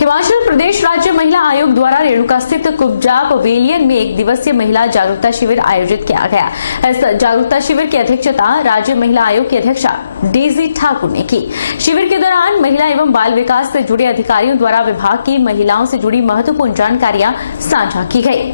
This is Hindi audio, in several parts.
हिमाचल प्रदेश राज्य महिला आयोग द्वारा रेणुका स्थित कुब्जा पवेलियन में 1 दिवसीय महिला जागरूकता शिविर आयोजित किया गया। इस जागरूकता शिविर की अध्यक्षता राज्य महिला आयोग की अध्यक्षा डेजी ठाकुर ने की। शिविर के दौरान महिला एवं बाल विकास से जुड़े अधिकारियों द्वारा विभाग की महिलाओं से जुड़ी महत्वपूर्ण जानकारियां साझा की गई।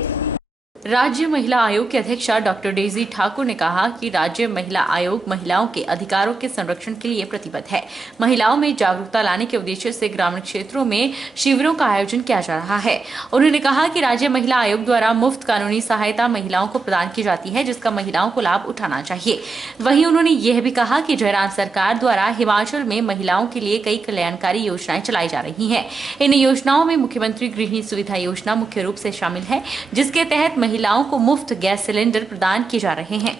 राज्य महिला आयोग की अध्यक्षा डॉक्टर डेजी ठाकुर ने कहा कि राज्य महिला आयोग महिलाओं के अधिकारों के संरक्षण के लिए प्रतिबद्ध है। महिलाओं में जागरूकता लाने के उद्देश्य से ग्रामीण क्षेत्रों में शिविरों का आयोजन किया जा रहा है। उन्होंने कहा कि राज्य महिला आयोग द्वारा मुफ्त कानूनी सहायता महिलाओं को प्रदान की जाती है, जिसका महिलाओं को लाभ उठाना चाहिए। वहीं उन्होंने यह भी कहा कि जयराम सरकार द्वारा हिमाचल में महिलाओं के लिए कई कल्याणकारी योजनाएं चलाई जा रही है। इन योजनाओं में मुख्यमंत्री गृहिणी सुविधा योजना मुख्य रूप से शामिल है, जिसके तहत महिलाओं को मुफ्त गैस सिलेंडर प्रदान किए जा रहे हैं।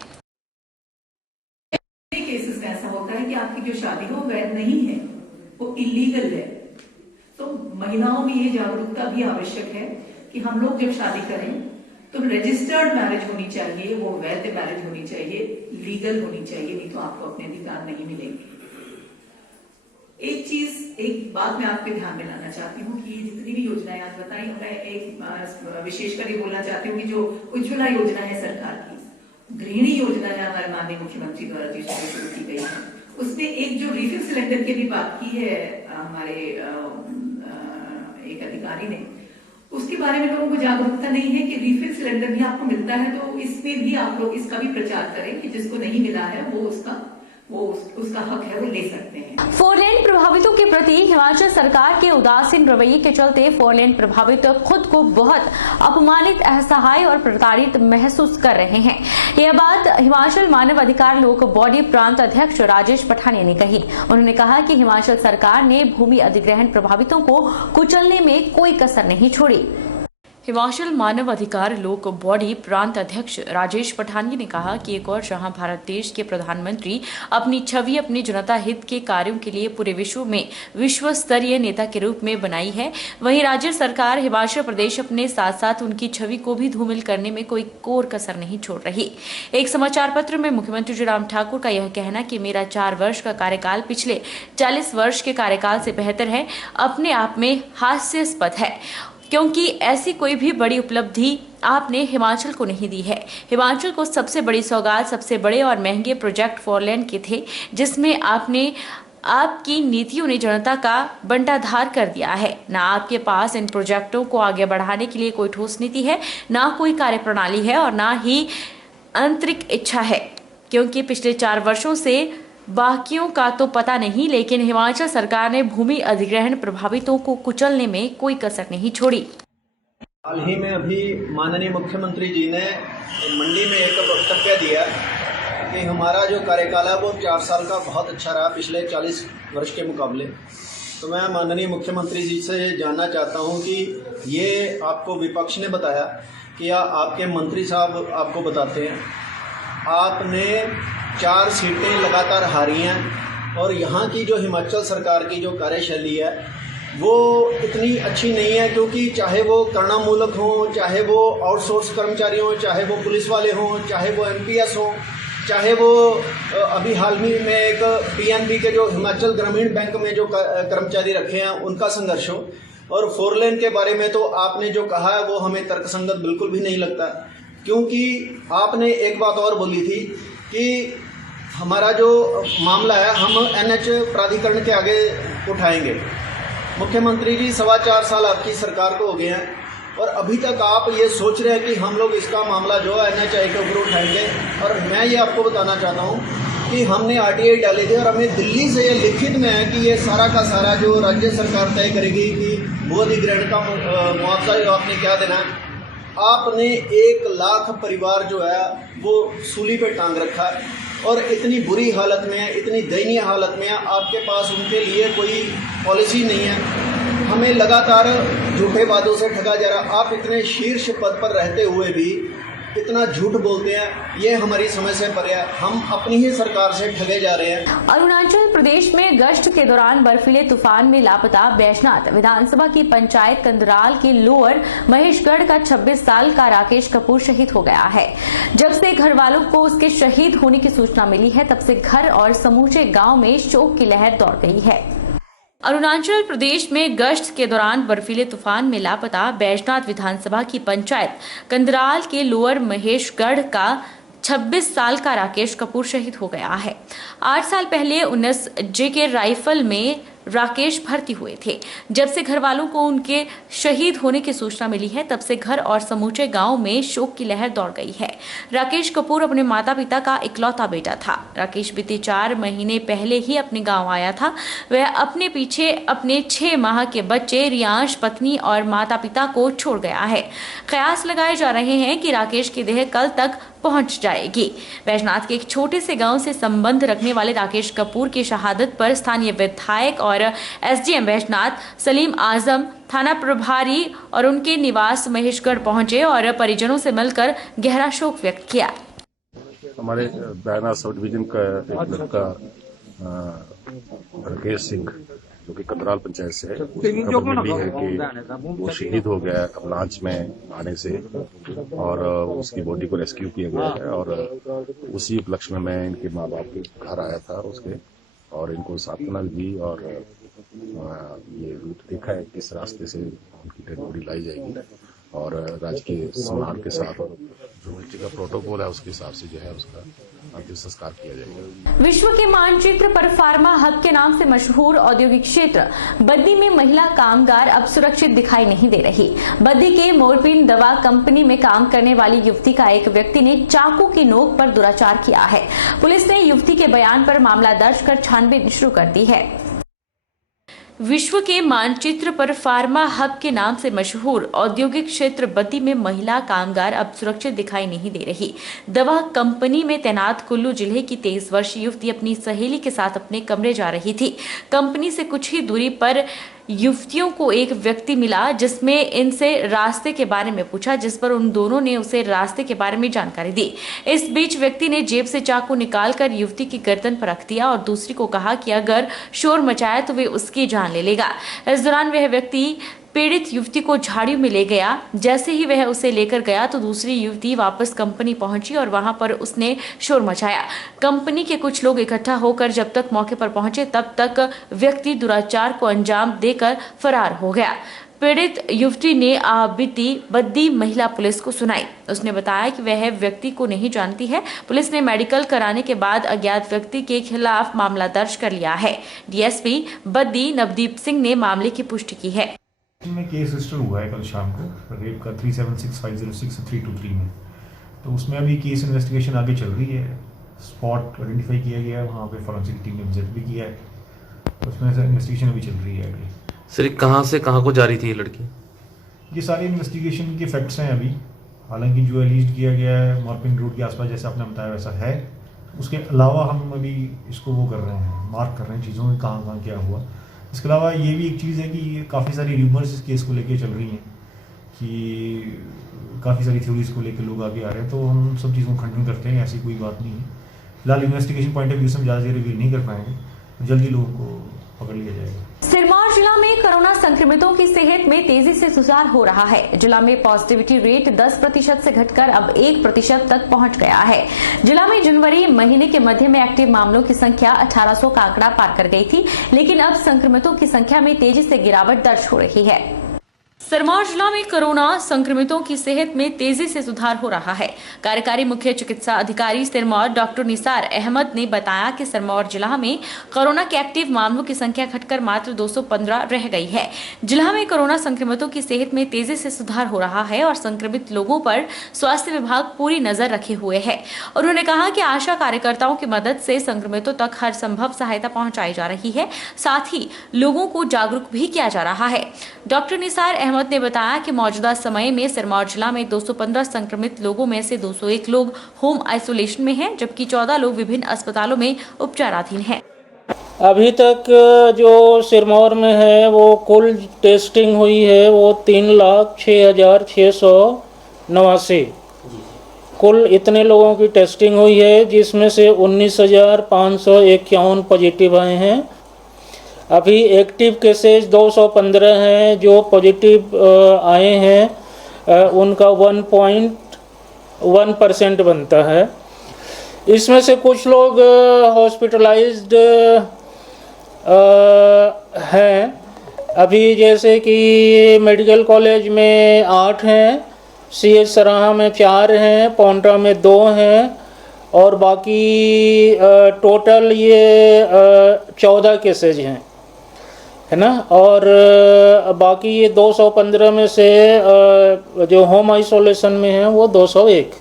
केसेस में ऐसा होता है कि आपकी जो शादी हो वैध नहीं है, वो इलीगल है। तो महिलाओं में ये जागरूकता भी आवश्यक है कि हम लोग जब शादी करें तो रजिस्टर्ड मैरिज होनी चाहिए, वो वैध मैरिज होनी चाहिए, लीगल होनी चाहिए, नहीं तो आपको अपने अधिकार नहीं मिलेंगे। एक बात मैं आपके ध्यान में लाना चाहती हूँ कि जितनी भी योजनाएं आज बताई, मैं एक विशेषकर ये बोलना चाहती हूँ कि जो उज्ज्वला योजना है सरकार की, गृहिणी योजना है हमारे माननीय मुख्यमंत्री द्वारा जो शुरू की गई है, उसमें एक जो रिफिल सिलेंडर की भी बात की है हमारे एक अधिकारी ने, उसके बारे में लोगों को जागरूकता नहीं है कि रिफिल सिलेंडर भी आपको मिलता है। तो इसमें भी आप लोग इसका भी प्रचार करें कि जिसको नहीं मिला है वो उसका हक है, वो ले सकते हैं। 4 लेन प्रभावितों के प्रति हिमाचल सरकार के उदासीन रवैये के चलते 4 लेन प्रभावित खुद को बहुत अपमानित, असहाय और प्रताड़ित महसूस कर रहे हैं। यह बात हिमाचल मानव अधिकार लोक बॉडी प्रांत अध्यक्ष राजेश पठानिया ने कही। उन्होंने कहा कि हिमाचल सरकार ने भूमि अधिग्रहण प्रभावितों को कुचलने में कोई कसर नहीं छोड़ी। हिमाचल मानव अधिकार लोक बॉडी प्रांत अध्यक्ष राजेश पठानिया ने कहा कि एक और जहां भारत देश के प्रधानमंत्री अपनी छवि अपनी जनता हित के कार्यों के लिए पूरे विश्व में विश्व स्तरीय नेता के रूप में बनाई है, वहीं राज्य सरकार हिमाचल प्रदेश अपने साथ साथ उनकी छवि को भी धूमिल करने में कोई कोर कसर नहीं छोड़ रही। एक समाचार पत्र में मुख्यमंत्री जयराम ठाकुर का यह कहना कि मेरा 4 वर्ष का कार्यकाल पिछले 40 वर्ष के कार्यकाल से बेहतर है, अपने आप में हास्यास्पद है, क्योंकि ऐसी कोई भी बड़ी उपलब्धि आपने हिमाचल को नहीं दी है। हिमाचल को सबसे बड़ी सौगात सबसे बड़े और महंगे प्रोजेक्ट 4 लेन के थे, जिसमें आपकी नीतियों ने जनता का बंटाधार कर दिया है। ना आपके पास इन प्रोजेक्टों को आगे बढ़ाने के लिए कोई ठोस नीति है, ना कोई कार्यप्रणाली है और ना ही आंतरिक इच्छा है, क्योंकि पिछले 4 वर्षों से बाकियों का तो पता नहीं, लेकिन हिमाचल सरकार ने भूमि अधिग्रहण प्रभावितों को कुचलने में कोई कसर नहीं छोड़ी। हाल ही में अभी माननीय मुख्यमंत्री जी ने मंडी में एक वक्तव्य दिया कि हमारा जो कार्यकाल है वो 4 साल का बहुत अच्छा रहा पिछले 40 वर्ष के मुकाबले। तो मैं माननीय मुख्यमंत्री जी से जानना चाहता हूं कि ये आपको विपक्ष ने बताया कि या आपके मंत्री साहब आपको बताते हैं, आपने 4 सीटें लगातार हारी हैं और यहाँ की जो हिमाचल सरकार की जो कार्यशैली है वो इतनी अच्छी नहीं है, क्योंकि चाहे वो करणामूलक हों, चाहे वो आउटसोर्स कर्मचारी हों, चाहे वो पुलिस वाले हों, चाहे वो MPS हों, चाहे वो अभी हाल में एक PNB के जो हिमाचल ग्रामीण बैंक में जो कर्मचारी रखे हैं उनका संघर्ष हो। और 4 लेन के बारे में तो आपने जो कहा है वो हमें तर्कसंगत बिल्कुल भी नहीं लगता, क्योंकि आपने एक बात और बोली थी कि हमारा जो मामला है हम NH प्राधिकरण के आगे उठाएंगे। मुख्यमंत्री जी 4.25 साल आपकी सरकार को हो गए हैं और अभी तक आप ये सोच रहे हैं कि हम लोग इसका मामला जो है NHI के ऊपर उठाएंगे। और मैं ये आपको बताना चाहता हूँ कि हमने RTI डाले थे और हमें दिल्ली से ये लिखित में है कि ये सारा का सारा जो राज्य सरकार तय करेगी कि भू अधिग्रहण का मुआवजा जो आपने क्या देना है। आपने 1 लाख परिवार जो है वो सूली पे टांग रखा है और इतनी बुरी हालत में है, इतनी दयनीय हालत में है, आपके पास उनके लिए कोई पॉलिसी नहीं है। हमें लगातार झूठे वादों से ठगा जा रहा। आप इतने शीर्ष पद पर रहते हुए भी इतना झूठ बोलते हैं, ये हमारी समझ से परे है। हम अपनी ही सरकार से ठगे जा रहे हैं। अरुणाचल प्रदेश में गश्त के दौरान बर्फीले तूफान में लापता बैजनाथ विधानसभा की पंचायत कंदराल के लोअर महेशगढ़ का 26 साल का राकेश कपूर शहीद हो गया है। जब से घर वालों को उसके शहीद होने की सूचना मिली है, तब से घर और समूचे गाँव में शोक की लहर दौड़ गई है। अरुणाचल प्रदेश में गश्त के दौरान बर्फीले तूफान में लापता बैजनाथ विधानसभा की पंचायत कंदराल के लोअर महेशगढ़ का 26 साल का राकेश कपूर शहीद हो गया है। 8 साल पहले 19 JK राइफल में राकेश भर्ती हुए थे। जब से घर वालों को उनके शहीद होने की सूचना मिली है, तब से घर और समूचे गांव में शोक की लहर दौड़ गई है। राकेश कपूर अपने माता पिता का इकलौता बेटा था। राकेश बीते 4 महीने पहले ही अपने गांव आया था। वह अपने पीछे अपने 6 माह के बच्चे रियांश, पत्नी और माता पिता को छोड़ गया है। कयास लगाए जा रहे हैं कि राकेश की देह कल तक पहुंच जाएगी। बैजनाथ के एक छोटे से गांव से संबंध रखने वाले राकेश कपूर की शहादत पर स्थानीय विधायक और SDM बैजनाथ सलीम आजम, थाना प्रभारी और उनके निवास महेशगढ़ पहुंचे और परिजनों से मिलकर गहरा शोक व्यक्त किया। हमारे बैजनाथ सब डिवीजन का एक लड़का राकेश सिंह, जो कि कंदराल पंचायत से है, खबर मिली है कि वो शहीद हो गया अवलांच में आने से, और उसकी बॉडी को रेस्क्यू किया गया है। और उसी उपलक्ष्य में मैं इनके माँ बाप के घर आया था उसके, और इनको सांत्वना दी और ये रूट देखा है किस रास्ते से उनकी डेड बॉडी लाई जाएगी, और राजकीय सम्मान के साथ जो मिलिट्री का प्रोटोकॉल है उसके हिसाब से जो है उसका अंतिम संस्कार किया जाएगा। विश्व के मानचित्र पर फार्मा हब के नाम से मशहूर औद्योगिक क्षेत्र बद्दी में महिला कामगार अब सुरक्षित दिखाई नहीं दे रही। बद्दी के मोरपिन दवा कंपनी में काम करने वाली युवती का एक व्यक्ति ने चाकू की नोक पर दुराचार किया है। पुलिस ने युवती के बयान पर मामला दर्ज कर छानबीन शुरू कर दी है। विश्व के मानचित्र पर फार्मा हब के नाम से मशहूर औद्योगिक क्षेत्र बद्दी में महिला कामगार अब सुरक्षित दिखाई नहीं दे रही। दवा कंपनी में तैनात कुल्लू जिले की 23 वर्षीय युवती अपनी सहेली के साथ अपने कमरे जा रही थी। कंपनी से कुछ ही दूरी पर युवतियों को एक व्यक्ति मिला जिसमें इनसे रास्ते के बारे में पूछा, जिस पर उन दोनों ने उसे रास्ते के बारे में जानकारी दी। इस बीच व्यक्ति ने जेब से चाकू निकालकर युवती की गर्दन पर रख दिया और दूसरी को कहा कि अगर शोर मचाया तो वे उसकी जान ले लेगा। इस दौरान वह व्यक्ति पीड़ित युवती को झाड़ियों में ले गया। जैसे ही वह उसे लेकर गया तो दूसरी युवती वापस कंपनी पहुंची और वहां पर उसने शोर मचाया। कंपनी के कुछ लोग इकट्ठा होकर जब तक मौके पर पहुंचे तब तक व्यक्ति दुराचार को अंजाम देकर फरार हो गया। पीड़ित युवती ने बीती बद्दी महिला पुलिस को सुनाई। उसने बताया कि वह व्यक्ति को नहीं जानती है। पुलिस ने मेडिकल कराने के बाद अज्ञात व्यक्ति के खिलाफ मामला दर्ज कर लिया है। DSP बद्दी नवदीप सिंह ने मामले की पुष्टि की है। में केस रजिस्टर हुआ है कल शाम को रेप का 376506-323 में। तो उसमें अभी केस इन्वेस्टिगेशन आगे चल रही है। स्पॉट आइडेंटिफाई किया गया है, वहाँ पे फॉरेंसिक टीम ने विजिट भी किया है। उसमें इन्वेस्टिगेशन अभी चल रही है आगे। सर कहाँ से कहाँ को जा रही थी ये लड़की? ये सारे इन्वेस्टिगेशन के फैक्ट्स हैं अभी। हालांकि जो एलिज किया गया है मॉर्पिन रोड के आसपास जैसा आपने बताया वैसा है। उसके अलावा हम अभी इसको वो कर रहे हैं, मार्क कर रहे हैं चीज़ों में कहाँ कहाँ क्या हुआ। इसके अलावा ये भी एक चीज़ है कि काफ़ी सारी र्यूमर्स इस केस को लेके चल रही हैं कि काफ़ी सारी थ्योरीज को लेकर लोग आगे आ रहे हैं। तो हम सब चीज़ों को खंडन करते हैं, ऐसी कोई बात नहीं है। फिलहाल इन्वेस्टिगेशन पॉइंट ऑफ व्यू से हम ज़्यादा रिवील नहीं कर पाएंगे। जल्दी लोगों को पकड़ लिया जाएगा। सिरमौर जिला में कोरोना संक्रमितों की सेहत में तेजी से सुधार हो रहा है। जिला में पॉजिटिविटी रेट 10% से घटकर अब 1% तक पहुंच गया है। जिला में जनवरी महीने के मध्य में एक्टिव मामलों की संख्या 1800 का आंकड़ा पार कर गई थी, लेकिन अब संक्रमितों की संख्या में तेजी से गिरावट दर्ज हो रही है। सिरमौर जिला में कोरोना संक्रमितों की सेहत में तेजी से सुधार हो रहा है। कार्यकारी मुख्य चिकित्सा अधिकारी सिरमौर डॉक्टर निसार अहमद ने बताया कि सिरमौर जिला में कोरोना के एक्टिव मामलों की संख्या घटकर मात्र 215 रह गई है। जिला में कोरोना संक्रमितों की सेहत में तेजी से सुधार हो रहा है और संक्रमित लोगों पर स्वास्थ्य विभाग पूरी नजर रखे हुए है। उन्होंने कहा कि आशा कार्यकर्ताओं की मदद से संक्रमितों तक हर संभव सहायता पहुंचाई जा रही है, साथ ही लोगों को जागरूक भी किया जा रहा है। डॉक्टर निसार अहमद ने बताया कि मौजूदा समय में सिरमौर जिला में 215 संक्रमित लोगों में से 201 लोग होम आइसोलेशन में हैं, जबकि 14 लोग विभिन्न अस्पतालों में उपचाराधीन हैं। अभी तक जो सिरमौर में है वो कुल टेस्टिंग हुई है वो 3,06,689 कुल इतने लोगों की टेस्टिंग हुई है, जिसमें से 19,551 पॉजिटिव आए हैं। अभी एक्टिव केसेस 215 हैं जो पॉजिटिव आए हैं, उनका 1.1% बनता है। इसमें से कुछ लोग हॉस्पिटलाइज्ड हैं। अभी जैसे कि मेडिकल कॉलेज में 8 हैं, CH सराहा में 4 हैं, पौंटा में 2 हैं और बाकी टोटल ये 14 केसेज हैं, है ना। और बाकी ये 215 में से जो होम आइसोलेशन में हैं वो 201।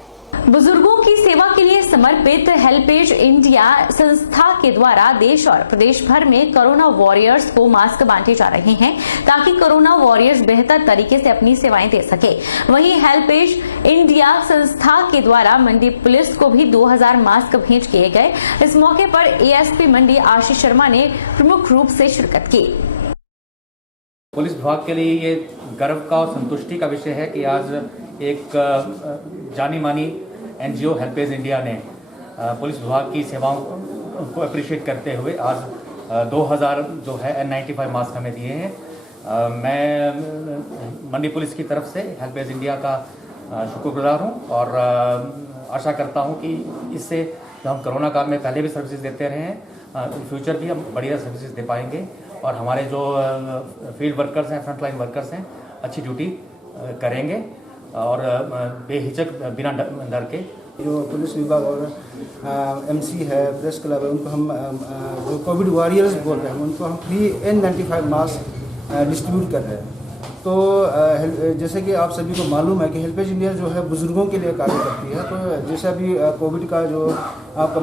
बुजुर्गों की सेवा के लिए समर्पित हेल्पेज इंडिया संस्था के द्वारा देश और प्रदेश भर में कोरोना वॉरियर्स को मास्क बांटे जा रहे हैं ताकि कोरोना वॉरियर्स बेहतर तरीके से अपनी सेवाएं दे सके। वहीं हेल्पेज इंडिया संस्था के द्वारा मंडी पुलिस को भी 2000 मास्क भेंट किए गए। इस मौके पर ASP मंडी आशीष शर्मा ने प्रमुख रूप से शिरकत की। पुलिस विभाग के लिए ये गर्व का और संतुष्टि का विषय है कि आज एक जानी मानी NGO हेल्पेज इंडिया ने पुलिस विभाग की सेवाओं को अप्रिशिएट करते हुए आज 2000 जो है N95 मास्क हमें दिए हैं। मैं मंडी पुलिस की तरफ से हेल्पेज इंडिया का शुक्रगुजार हूं और आशा करता हूं कि इससे जो हम कोरोना काल में पहले भी सर्विसेज देते रहे हैं, इन फ्यूचर भी हम बढ़िया सर्विसेज दे पाएंगे और हमारे जो फील्ड वर्कर्स हैं, फ्रंटलाइन वर्कर्स हैं, अच्छी ड्यूटी करेंगे और बेहिचक बिना डर के। जो पुलिस विभाग और MC है, प्रेस क्लब है, उनको हम जो कोविड वॉरियर्स बोल रहे हैं उनको हम फ्री N95 मास्क डिस्ट्रीब्यूट कर रहे हैं। तो जैसे कि आप सभी को मालूम है कि हेल्पेज इंडिया जो है बुजुर्गों के लिए कार्य करती है। तो जैसे अभी कोविड का जो आपका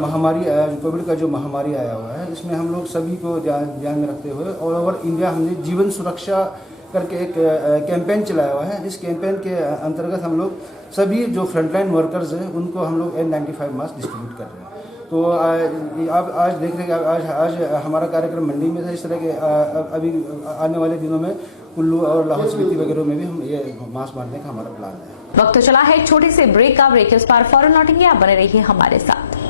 कोविड का जो महामारी आया हुआ है, इसमें हम लोग सभी को ध्यान में रखते हुए ऑल ओवर इंडिया हमने जीवन सुरक्षा करके एक कैंपेन चलाया हुआ है। इस कैंपेन के अंतर्गत हम लोग सभी जो फ्रंटलाइन वर्कर्स हैं उनको हम लोग N95 मास्क डिस्ट्रीब्यूट कर रहे हैं। तो आप आज देख रहे हैं आज हमारा कार्यक्रम मंडी में था। इस तरह के अभी आने वाले दिनों में कुल्लू और लाहौल स्पीति वगैरह में भी हम ये मास्क बांटने का हमारा प्लान है। वक्त चला है छोटे से ब्रेक का। ब्रेक के उस पार फौरन लौटेंगे, आप बने रहिए हमारे साथ।